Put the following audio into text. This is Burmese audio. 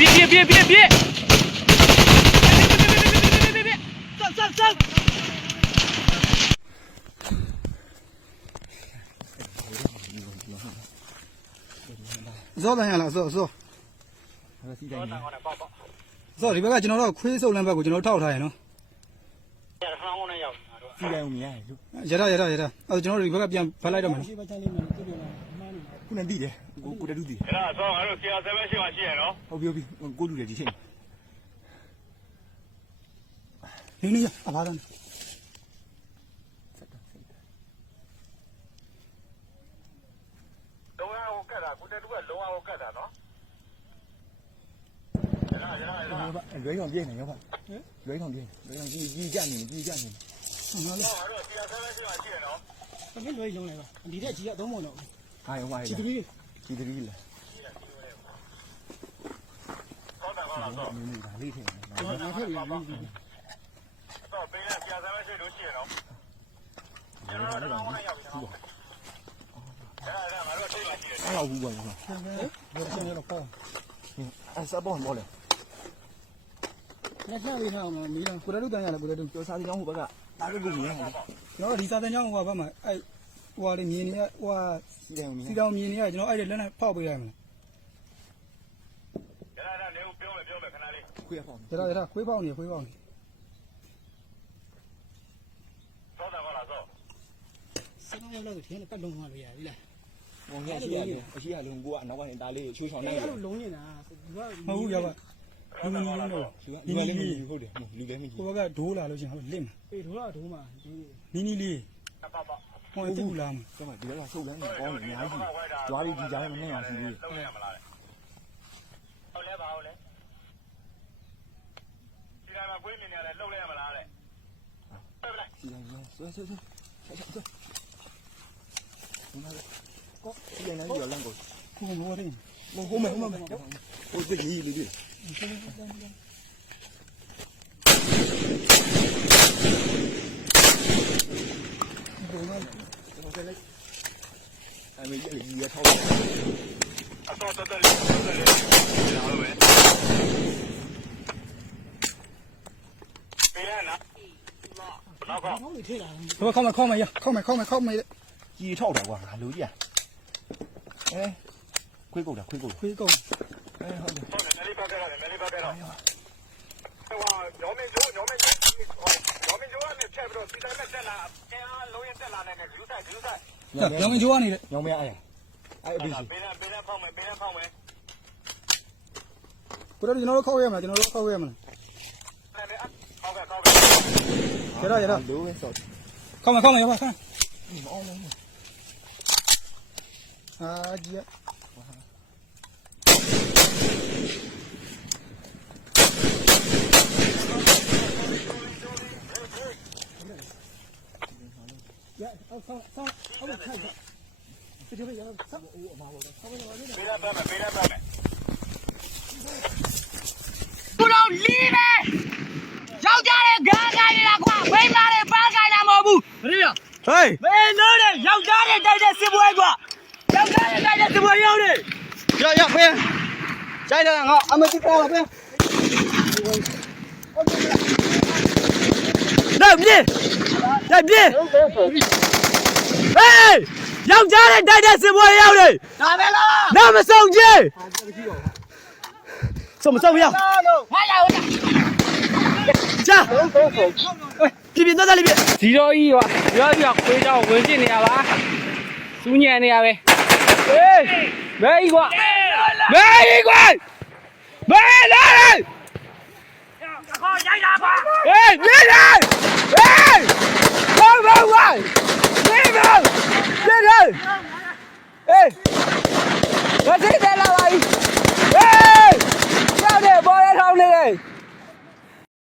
别！上！走咱家了，走。走，这边个ကျွန်တော်တို့ခွေးစုပ်လမ်းဘက်ကိုကျွန်တော်ထောက်ထားရင်နော်ရတာအဲ့ကျွန်တော်တို့ဒီဘက်ကပြန်ဖတ်လိုက်တော့မယ်ခုနတည်တယ်ကိုတတူတည်အဲ့ဒါဆိုငါတို့ဆရာ7ရှိမှရှိရနော်ဟုတ်ပြီကိုလူတယ်ဒီချိန်နေအလားတန်းလုံးဝကိုကတ်တာကိုတတူကလုံးဝကိုကတ်တာနော်လွဲဆောင်ပြင်းနေရောပါလွဲဆောင်ကြီးကြနေဟုတ်လေငါတို့ဆရာ7ရှိမှရှိရနော်ဘယ်လွဲရုံးလဲပါဒီတဲ့ကြီးကသုံးပုံတော့ဟာရောပါကြီးတီးလာဟုတ်တယ်ဟုတ်လားတော့မင်းဒါလေးထင်တယ်ငါထက်လာပြီတော့ပေးရဆရာ7ရှိလို့ရှိရနော်ကျွန်တော်တို့တော့ရောက်ပြီနော်အဲ့ဒါငါတို့ထိတ်မှရှိတယ်အဲ့လောက်ဘူးပါကွာဘယ်ဆုံးရတော့ပေါ့အဲ့စပေါ်မော်လေငါထားပြီးထားအောင်မီးလားကိုတတူတန်းရလဲကိုတတူကျော်စားကြောင်းဟိုဘက်ကတားလို့မြင်ရတယ်ကျွန်တော်ဒီစာတင်ကြောင်းဟိုဘက်မှာအဲ့ဟိုလေးမြင်နေရဟိုစီတောင်မြင်နေရကျွန်တော်အဲ့ဒီလက်နဲ့ဖောက်ပေးရမယ်ရတာနေဦးပြောမယ်ခဏလေးခွေးဖောက်ရတာခွေးပေါက်နေသောတာဟုတ်လားသောစမ်းရောက်လို့ထင်းကတ်လုံးသွားလို့ရပြီလားဟိုငါရှိရတယ်အရှိရလုံးကိုကအနောက်ကနေတားလေးချိုးချောင်းနေတယ်အဲ့လိုလုံးနေတာသူကမဟုတ်ဘူးရပါလူလည်းမဟုတ်တယ်လူလည်းမကြည့်ကိုဘကဒိုးလာလို့ရှင်ဟုတ်လင့်မှာအေးဒိုးတော့ဒိုးမှာနီနီလေးပါဟိုတူလာမှာကျမဒီကဆုပ်လန်းနေကောင်းနေအများကြီးကြွားပြီးဒီကြားမှာနဲ့အောင်စီပြီးလုံးရမလားဟုတ်လဲပါဟုတ်လဲဒီတိုင်းမှာပွေးမြင်ရတယ်လုံးလဲရမလားတဲ့ဟုတ်လားဒီတိုင်းဆွဲဒီမှာကိုဒီတိုင်းရောလမ်းကိုကိုမိုးတယ်ဟိုမယ်ဟိုတကြီးလေးလေးအမေကြီးကြီးရထောက်အစောတော်တော်လေးလာလို့ပဲပေးရနော်နောက်ကောင်းနေထေးလာဘယ်ခေါက်မယ်ခေါက်မယ်ကြီးထောက်တာကွာငါလူကြီးအဲခွေးကုတ်တာခွေးကုတ်အဲဟုတ်တယ်ဟုတ်တယ်နယ်လေးပါခဲ့တော့ဟိုရောမင်းကျိုးကနေဖြတ်ပြီးတော့စီတိုင်းနဲ့တက်လာအဲအားလုံးရင်တက်လာတဲ့ဂရုစိုက်ညောင်မင်းချိုးကနေတယ်ညောင်မင်းအဲ့အဘိစီပေးရဖောက်မယ်ကိုတော့ကျွန်တော်တို့ခောက်ရမှာဟုတ်ကဲ့ရလိုပဲဆော့ခောက်မယ်ရပါဆန်းအောင်လုံးအာကြီးရအောင်ဆောင်းခိုက်တာဒီလိုရအောင်ဆောင်းအမဘောဆောင်းပါလေပေးရပါမယ်不能离呗！ယောက်ျားတွေဂန်းကိုင်းနေတာကွာမိန်းမတွေပန်းကိုင်းတာမဟုတ်ဘူးမင်းရဟေးမင်းတို့တွေယောက်ျားတွေတိုက်တဲ့စစ်ပွဲကွာယောက်ျားတွေတိုက်တဲ့စစ်ပွဲရောက်နေရဖေးကြိုက်တယ်ငါအမတိကောင်းပါဖေးတော့ပြေးဟေးယောက်ျားတွေတိုက်တဲ့စစ်ပွဲရောက်နေဒါပဲလားတော့မဆုံးချင်းဆုံးမဆုံးရငါရဟုတ်တာကြာပြပြသွားသွားလေးပြဇီရိုကြီးပါပြောခွေးကြောင်ဝင်ကျင်နေရပါစူးညံနေရပဲဟေးမဲကြီးကွာမဲလာလေခေါ်ရိုက်တာပါဟေးပြေးလာဟေးဘောဘောဝိုင်းပြေးဘော